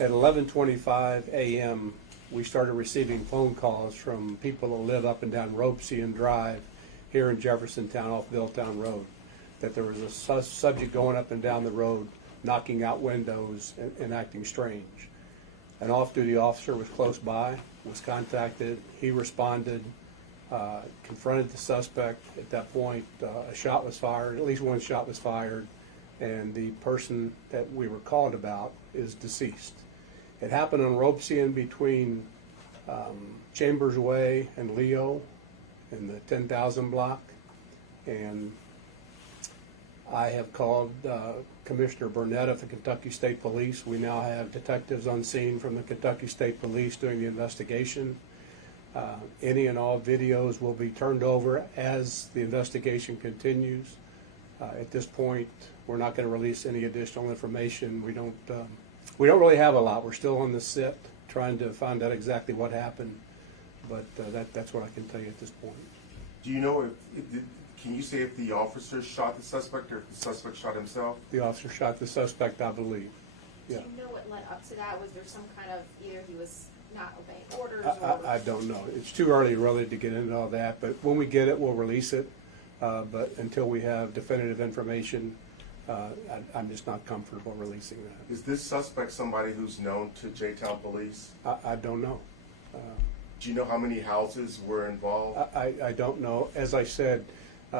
At 11:25 a.m., we started receiving phone calls from people that live up and down Ropesian Drive here in Jeffersontown off Billtown Road, that there was a subject going up and down the road, knocking out windows and acting strange. An off-duty officer was close by, was contacted. He responded, confronted the suspect. At that point, a shot was fired, at least one shot was fired, and the person that we were called about is deceased. It happened on Ropesian between Chambers Way and Leo in the 10,000 block, and I have called Commissioner Burnett of the Kentucky State Police. We now have detectives on scene from the Kentucky State Police doing the investigation. Any and all videos will be turned over as the investigation continues. At this point, we're not going to release any additional information. We don't really have a lot. We're still on the sit, trying to find out exactly what happened, but that's what I can tell you at this point. Do you know can you say if the officer shot the suspect or if the suspect shot himself? The officer shot the suspect, I believe. Yeah. Do you know what led up to that? Was there some kind of, either he was not obeying orders or? I don't know. It's too early really to get into all that, but when we get it, we'll release it. But until we have definitive information, I'm just not comfortable releasing that. Is this suspect somebody who's known to J-Town Police? I don't know. Do you know how many houses were involved? I don't know. As I said,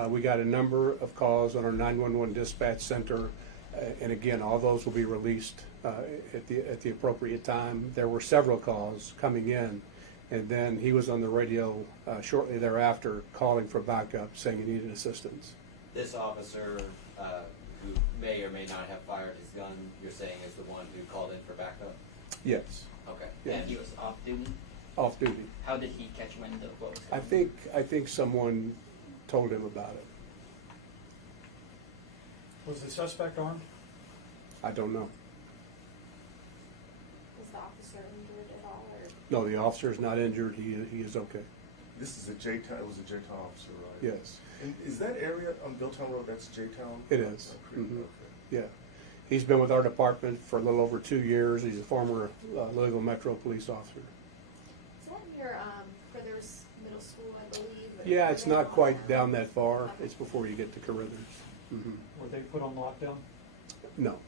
we got a number of calls on our 911 dispatch center, and again, all those will be released at the appropriate time. There were several calls coming in, and then he was on the radio shortly thereafter calling for backup, saying he needed assistance. This officer who may or may not have fired his gun, you're saying is the one who called in for backup? Yes. Okay. Yeah. And he was off duty? Off duty. How did he catch wind of what was happening? I think someone told him about it. Was the suspect armed? I don't know. Was the officer injured at all, or? No, the officer is not injured. He is okay. This is it was a J-Town officer, right? Yes. And is that area on Billtown Road, that's J-Town? It is. Okay. Yeah. He's been with our department for a little over 2 years. He's a former Louisville Metro police officer. Is that near, Critters Middle School, I believe? or Yeah, it's not Critters? quite down that far. It's before you get to Carruthers. Were they put on lockdown? No.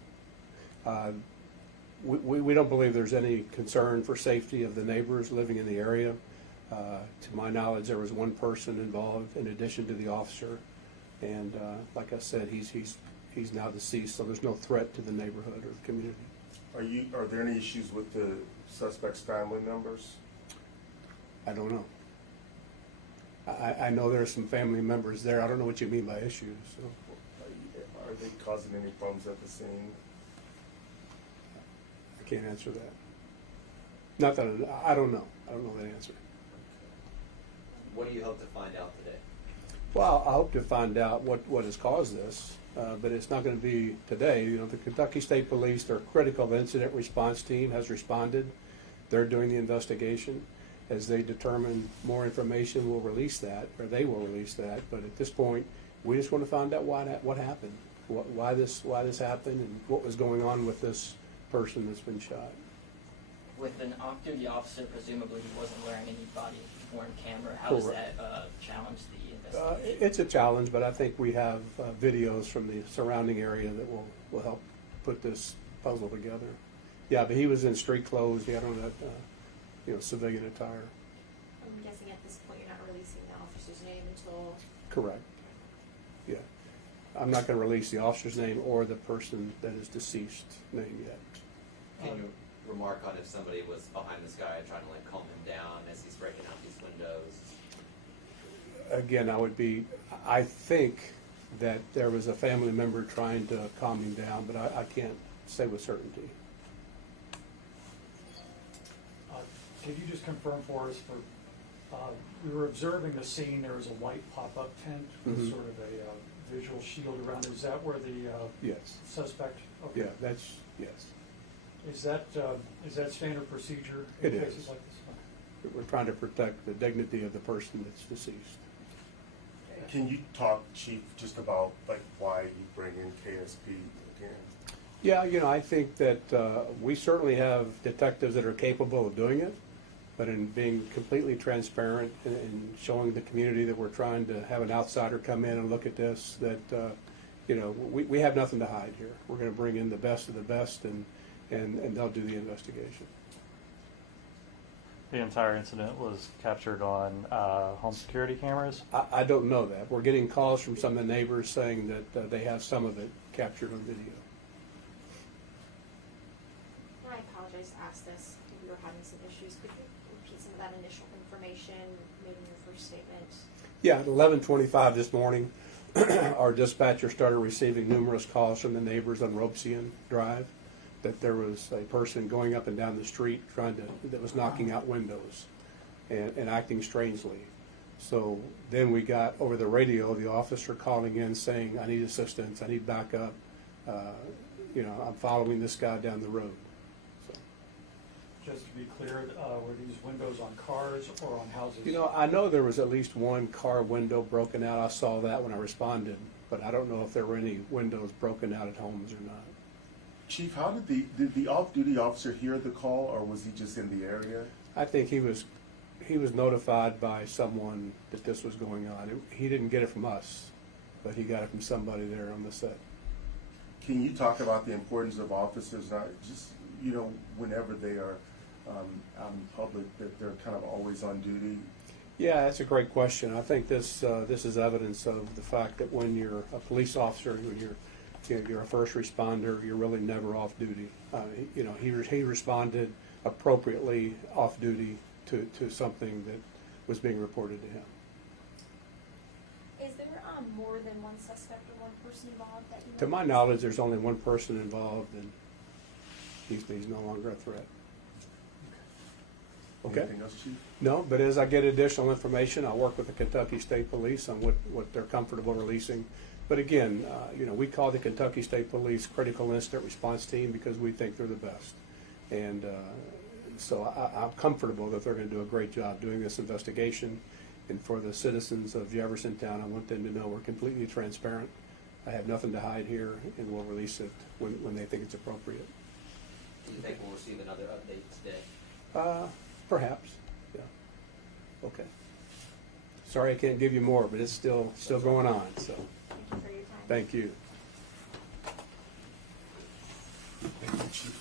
We don't believe there's any concern for safety of the neighbors living in the area. To my knowledge, there was one person involved in addition to the officer, and like I said, he's now deceased, so there's no threat to the neighborhood or the community. Are there any issues with the suspect's family members? I don't know. I know there are some family members there. I don't know what you mean by issues. So. Are they causing any problems at the scene? I can't answer that. Not that I don't know. I don't know that answer. What do you hope to find out today? Well, I hope to find out what has caused this, but it's not going to be today. You know, the Kentucky State Police, their critical incident response team has responded. They're doing the investigation. As they determine more information, we'll release that, or they will release that. But at this point, we just want to find out what happened, why this happened, and what was going on with this person that's been shot. With an off-duty officer, presumably he wasn't wearing any body-worn camera. How does that challenge the investigation? It's a challenge, but I think we have videos from the surrounding area that will help put this puzzle together. Yeah, but he was in street clothes. He had on that civilian attire. I'm guessing at this point you're not releasing the officer's name until. Correct. Yeah, I'm not going to release the officer's name or the person that is deceased name yet. Can you remark on if somebody was behind this guy trying to calm him down as he's breaking out these windows? Again, I think that there was a family member trying to calm him down, but I can't say with certainty. Could you just confirm for us, we were observing the scene, there was a white pop-up tent with Mhm. sort of a visual shield around it. Is that where the Yes. suspect? Okay. Yeah, that's, yes. Is that standard procedure It in is. cases like this? We're trying to protect the dignity of the person that's deceased. Can you talk, Chief, just about why you bring in KSP again? Yeah, I think that we certainly have detectives that are capable of doing it, but in being completely transparent and showing the community that we're trying to have an outsider come in and look at this, that, we have nothing to hide here. We're going to bring in the best of the best, and they'll do the investigation. The entire incident was captured on home security cameras. I don't know that. We're getting calls from some of the neighbors saying that they have some of it captured on video. I apologize to ask this, we were having some issues. Could you repeat some of that initial information, maybe in your first statement? Yeah, at 11:25 this morning, our dispatcher started receiving numerous calls from the neighbors on Ropesian Drive that there was a person going up and down the street that was knocking out windows and acting strangely. So then we got over the radio the officer calling in saying, I need assistance, I need backup. I'm following this guy down the road. So, Just to be clear, were these windows on cars or on houses? I know there was at least one car window broken out. I saw that when I responded, but I don't know if there were any windows broken out at homes or not. Chief, how did the off-duty officer hear the call, or was he just in the area? I think he was notified by someone that this was going on. He didn't get it from us, but he got it from somebody there on the set. Can you talk about the importance of officers, not just, whenever they are out in public, that they're kind of always on duty? Yeah, that's a great question. I think this is evidence of the fact that when you're a police officer, when you're a first responder, you're really never off duty. He responded appropriately off duty to something that was being reported to him. Is there more than one suspect or one person involved that you know? To my knowledge, there's only one person involved, and he's no longer a threat. Okay. Anything else, Chief? No, but as I get additional information, I'll work with the Kentucky State Police on what they're comfortable releasing. But again, we call the Kentucky State Police Critical Incident Response Team because we think they're the best. And so I'm comfortable that they're going to do a great job doing this investigation. And for the citizens of Jeffersontown, I want them to know we're completely transparent. I have nothing to hide here, and we'll release it when they think it's appropriate. Do you think we'll receive another update today? Perhaps, yeah. Okay. Sorry I can't give you more, but it's still going on, so Thank you for your time. thank you. Thank you, Chief.